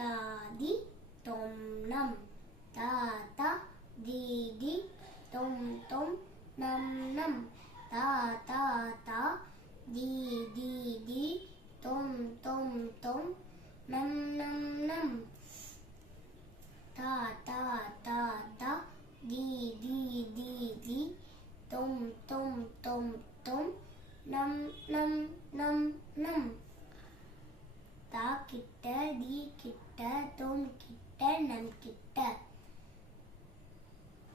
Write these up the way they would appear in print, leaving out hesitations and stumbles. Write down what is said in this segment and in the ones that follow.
தாதி தொம் நம் தாத்தா தீதி தொம் தொம் நம் நம் தாத்தா தா தீதி தி தொம் தொம் தொம் நம் நம் நம் தாத்தா தாத்தா தீதி தீதி தொம் தொம் தொம் தொம் நம் நம் நம் நம் தா கிட்ட தி கிட்ட தொம் கிட்ட நம் கிட்ட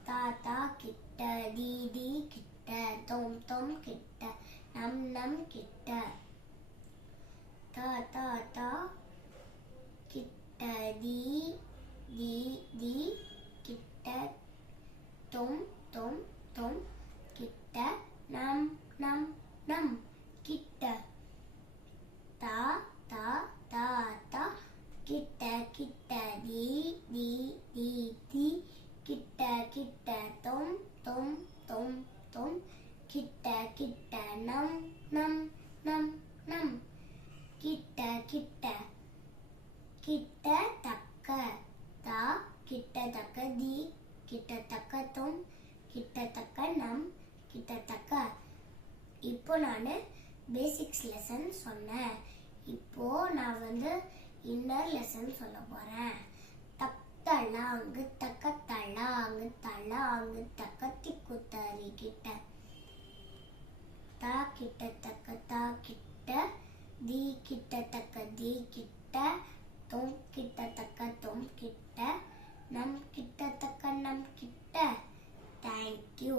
தாத்தா கிட்ட தீதி கிட்ட தொம் தொம் கிட்ட நம் நம் கிட்ட தாத்தா தா கிட்ட தி தி தி கிட்ட தொம் தொம் தொம் கிட்ட நம் நம் நம் கிட்ட தா தா தா தா கிட்ட கிட்ட தி தி தி தி கிட்ட கிட்ட தொம் தொம் தொம் தொம் கிட்ட கிட்ட நம் நம் நம் நம் கிட்ட கிட்ட கிட்ட தக்க தா கிட்ட தக்க தி கிட்ட தக்க தொம் கிட்ட தக்க நம் கிட்ட தக்க. இப்போ நான் பேசிக்ஸ் லெசன் சொன்னேன். இப்போ நான் இன்னர் லெசன் சொல்ல போறேன். தலாங்கு தக்க தலாங்கு தலாங்கு தக்க திக்குத்தரி கிட்ட தா கிட்ட தக்க தா கிட்ட தி கிட்ட தக்க தி கிட்ட தொம் கிட்ட தக்க தொம் கிட்ட நம் கிட்ட தக்க நம் கிட்ட. தேங்க்யூ.